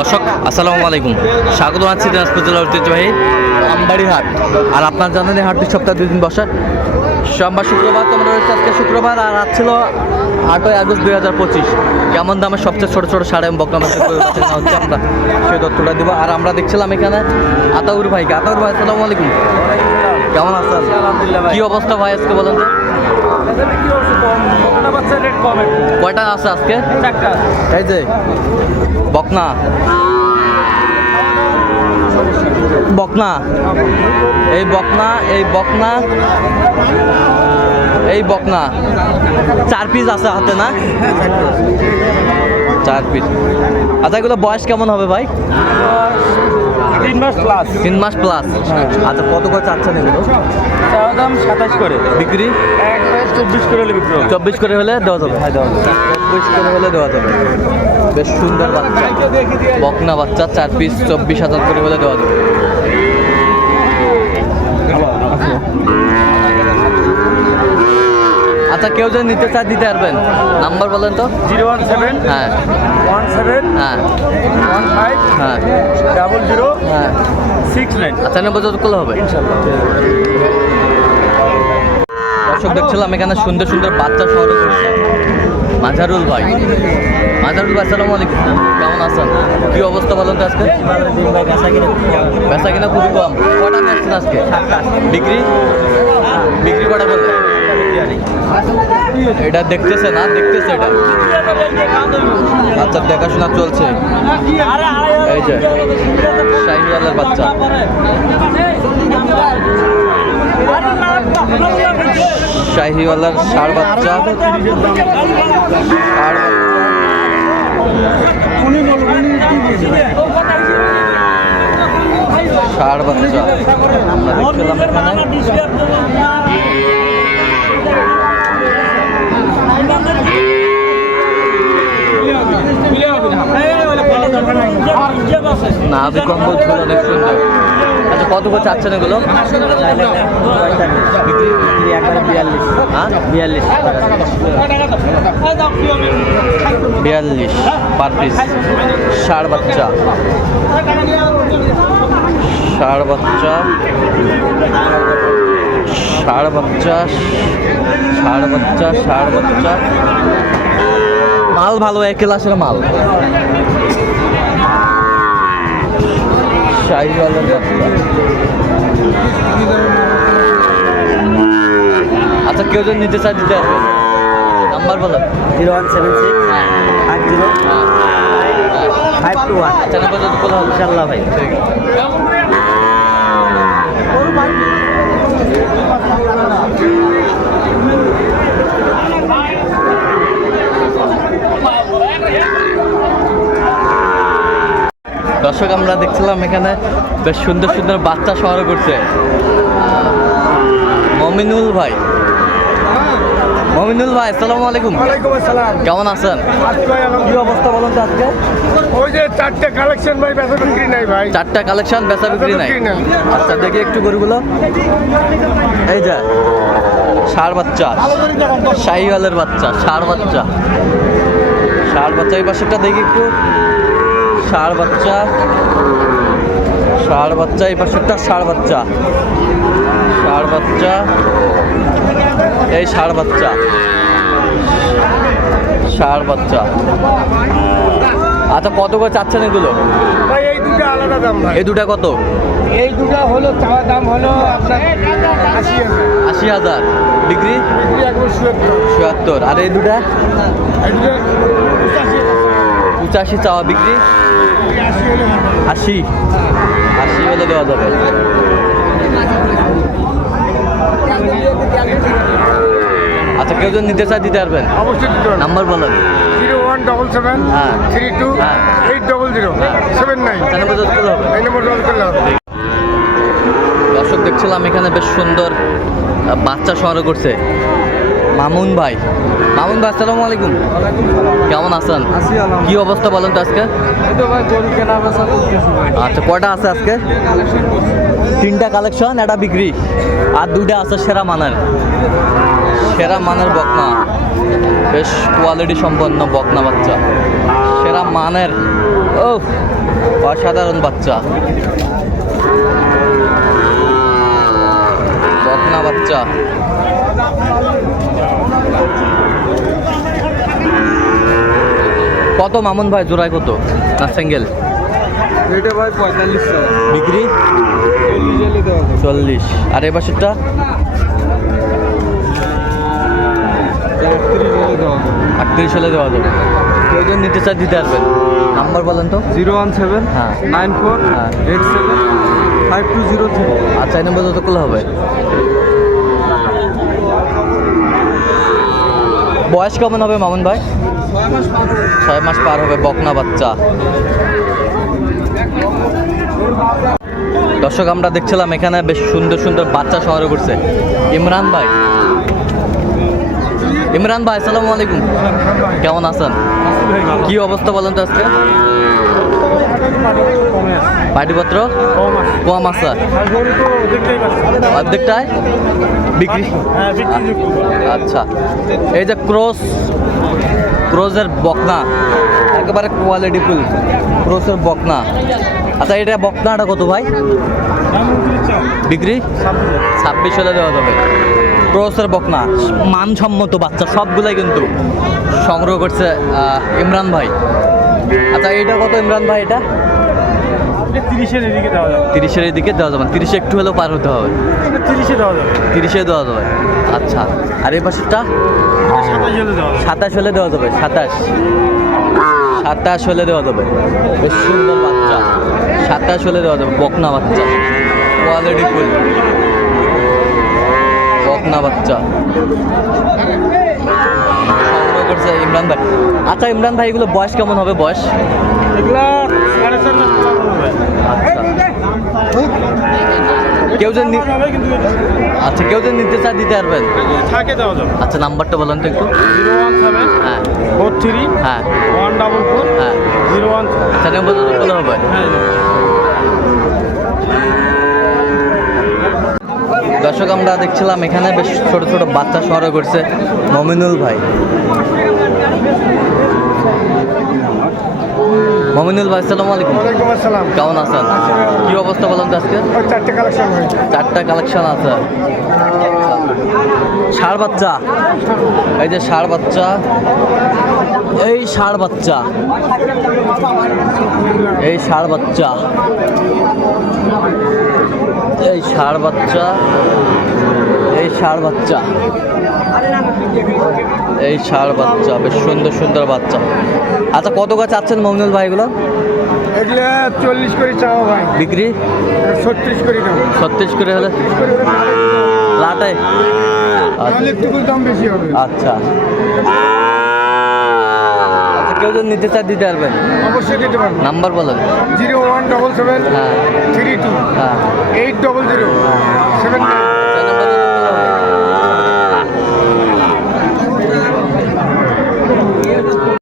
দর্শক আসসালামু আলাইকুম। স্বাগত আছি দিনাজপুর জেলার ঐতিহ্যবাহী আমবাড়ি হাট আর আপনার জানেন এই হাটটি সপ্তাহে দুই দিন বসে। সোমবার শুক্রবার তোমরা রয়েছে আজকে শুক্রবার আর আজ ছিল আটই আগস্ট দুই হাজার পঁচিশ। কেমন দামের সবচেয়ে ছোটো ছোটো সাড়ে বকনা হচ্ছে আমরা সেই তথ্যটা দিব। আর আমরা দেখছিলাম এখানে আতাউর ভাইকে। আতাউর ভাই আসসালামু আলাইকুম। কেমন আছেন? কি অবস্থা ভাই আজকে বলেন তো? কয়টা আছে আজকে? এই যে, বকনা। বকনা। এই বকনা এই বকনা। এই বকনা। চার পিস আছে হাতে, না? চার পিস আচ্ছা এগুলো বয়স কেমন হবে ভাই? মাস প্লাস তিন মাস প্লাস আচ্ছা কত করে চাচ্ছেন এগুলো? চাওয়া দাম সাতাশ করে। বিক্রি? চব্বিশ করে হলে বিক্রি চব্বিশ করে হলে দেওয়া যাবে? হ্যাঁ দেওয়া যাবে। চব্বিশ করে হলে দেওয়া যাবে। বেশ সুন্দর বাচ্চা। বকনা বাচ্চা চার পিস চব্বিশ হাজার করে হলে দেওয়া যাবে। আচ্ছা কেউ যদি নিতে চায় দিতে পারবেন। নাম্বার বলেন তো। জিরো ওয়ান সেভেন হ্যাঁ। ওয়ান সেভেন হ্যাঁ। ওয়ান ফাইভ হ্যাঁ। ডাবল জিরো হ্যাঁ। Six nine. আচ্ছা যত করলে হবে। দর্শক দেখছিলাম এখানে সুন্দর সুন্দর বাচ্চা শহরে মাঝারুল ভাই। মাঝারুল ভাই আসসালামু আলাইকুম। কেমন আছেন? কি অবস্থা বলেন তো আজকে? বেচা কিনা খুবই কম। কটা নিয়েছেন আজকে? বিক্রি? বিক্রি কটা করলেন? এটা দেখতেছে না? দেখতেছে এটা? বাচ্চার দেখাশোনা চলছে। এই যে, শাহিওয়ালের বাচ্চা। শাহিওয়ালার ষাড় বাচ্চা। ষাড় ষাড় বাচ্চা। আমরা দেখছিলাম এখানে। না আবি কম্বল ছিল অনেক সুন্দর আচ্ছা কত করে চাচ্ছেন এগুলো? বিয়াল্লিশ বিয়াল্লিশ পার পিস। ষাড় বাচ্চা। ষাড় বাচ্চা। ষাড় বাচ্চা ষাড় বাচ্চা ষাড় বাচ্চা। মাল ভালো, এক ক্লাসের মাল। শাহিওয়ালের বাচ্চা আচ্ছা কেউ যদি নিতে চায় দিতে হবে নাম্বার বলো। Zero one seven six five zero five two one. আচ্ছা নাম্বার যদি বলা। ইনশাল্লাহ ভাই। দর্শক আমরা দেখছিলাম এখানে বেশ সুন্দর সুন্দর বাচ্চা শহর করছে। মমিনুল ভাই। মমিনুল ভাই আসসালামু আলাইকুম। ওয়ালাইকুম আসসালাম। কেমন আছেন? কি অবস্থা বলুন তো আজকে? ওই যে চারটে কালেকশন ভাই বেচা বিক্রি নাই ভাই। চারটা কালেকশন বেচা বিক্রি নাই। আচ্ছা দেখি একটু গরুগুলো। এই যে ষাড় বাচ্চা। শাহিওয়ালের বাচ্চা ষাড় বাচ্চা। ষাড় বাচ্চা এই পাশেরটা দেখি একটু। ষাড় বাচ্চা। ষাড় বাচ্চা এই পাশেরটা ষাড় বাচ্চা। ষাড় বাচ্চা এই ষাড় বাচ্চা। ষাড় বাচ্চা। আচ্ছা কত করে চাচ্ছেন এগুলো? ভাই এই দুটো আলাদা দাম ভাই। এই দুটা কত? এই দুটো হলো চাওয়া দাম হলো আপনার আশি হাজার। বিক্রি? একবার চুয়াত্তর আর এই দুটো? পঁচাশি পঁচাশি চাওয়া বিক্রি? আশি। আশি হলে দেওয়া যাবে। আচ্ছা কেউ যদি নিতে চায় দিতে পারবেন। অবশ্যই দিতে নাম্বার বলেন জিরো ওয়ান ডবল সেভেন হ্যাঁ। থ্রি টু হ্যাঁ। Eight double zero seven nine. চার নম্বর যদি করলে হবে। এই নম্বর ডবল করলে হবে। দর্শক দেখছিলাম এখানে বেশ সুন্দর বাচ্চা সংগ্রহ করছে। মামুন ভাই। মামুন ভাই আসসালামু আলাইকুম। কেমন আছেন? কি অবস্থা বলেন তো আজকে? আচ্ছা কটা আছে আজকে? তিনটা কালেকশন একটা বিক্রি। আর দুটা আছে সেরা মানের। সেরা মানের বকনা। বেশ কোয়ালিটি সম্পন্ন বকনা বাচ্চা। সেরা মানের ও অসাধারণ বাচ্চা। বকনা বাচ্চা। কত মামুন ভাই জোড়ায় কত? না সিঙ্গেল এটা ভাই পঁয়তাল্লিশ বিক্রি? চল্লিশ। আর এ যাবে। আটত্রিশ হলে দেওয়া যাবে। কেউ যদি নিতে চায় দিতে পারবেন। নাম্বার বলেন তো। জিরো ওয়ান সেভেন হ্যাঁ। নাইন ফোর হ্যাঁ। Eight seven five two zero three. আর চার নম্বর যতগুলো হবে? বয়স কেমন হবে মামুন ভাই? ছয় মাস পার হবে বকনা বাচ্চা। দর্শক আমরা দেখছিলাম এখানে বেশ সুন্দর সুন্দর বাচ্চা শহরে ঘুরছে ইমরান ভাই। ইমরান ভাই আসসালামু আলাইকুম। কেমন আছেন? কি অবস্থা বলেন তো আজকে? পাটিপত্র কম আছে। অর্ধেকটায় বিক্রি? আচ্ছা। এই যে ক্রস ক্রোজের বকনা একেবারে কোয়ালিটি ফুল ক্রোসের বকনা। আচ্ছা এটা বকনাটা কত ভাই? বিক্রি? ছাব্বিশ হলে দেওয়া যাবে। ক্রোসের বকনা মানসম্মত বাচ্চা সবগুলাই কিন্তু সংগ্রহ করছে ইমরান ভাই। আচ্ছা এটা কত ইমরান ভাই এটা? তিরিশের এদিকে দেওয়া যাবে। তিরিশের দিকে দেওয়া যাবে। তিরিশে একটু হলেও পার হতে হবে। তিরিশে দেওয়া যাবে। তিরিশে দেওয়া যাবে। আচ্ছা। আর এই পাশেরটা? সাতাশ হলে দেওয়া যাবে। সাতাশ হলে দেওয়া যাবে। সাতাশ। সাতাশ হলে দেওয়া যাবে। বেশ সুন্দর বাচ্চা। সাতাশ হলে দেওয়া যাবে। বকনা বাচ্চা। Quality full. বকনা বাচ্চা। সংগ্রহ করছে ইমরান ভাই। আচ্ছা ইমরান ভাই এগুলো বয়স কেমন হবে? বয়স? এগুলা সাড়ে চার আচ্ছা কেউ যদি নি- আচ্ছা কেউ যদি নিতে চায় দিতে পারবেন? থাকে দেওয়া যাবে। আচ্ছা নাম্বারটা বলেন তো একটু। জিরো ওয়ান সেভেন হ্যাঁ। ফোর থ্রি হ্যাঁ। ওয়ান ডাবল ফোর হ্যাঁ। জিরো ওয়ান আচ্ছা নম্বর বলে হবে? দর্শক আমরা দেখছিলাম এখানে বেশ ছোট ছোট বাচ্চা সংগ্রহ করছে মমিনুল ভাই। মমিনুল ভাই আসসালামু আলাইকুম। ওয়ালাইকুম আসসালাম। কেমন আছেন? কি অবস্থা বলেন আজকে? চারটে কালেকশন চারটা কালেকশন আছে। ষাড় বাচ্চা। এই যে ষাড় বাচ্চা। এই ষাড় বাচ্চা। এই ষাড় বাচ্চা। এই ষাড় বাচ্চা। এই ষাড় বাচ্চা। এই ষাড় বাচ্চা বেশ সুন্দর সুন্দর বাচ্চা। আচ্ছা কত গাছ চাচ্ছেন মমিনুল ভাই এগুলো? চল্লিশ করে চাও ভাই। বিক্রি? ছত্রিশ করে ছত্রিশ করে হলে? লাটাই তাহলে একটু দাম বেশি হবে। আচ্ছা। আচ্ছা কেউ যদি নিতে চায় দিতে পারবেন? অবশ্যই দিতে পারব। নাম্বার বলেন। জিরো ওয়ান ডবল সেভেন হ্যাঁ। থ্রি টু হ্যাঁ। Eight double zero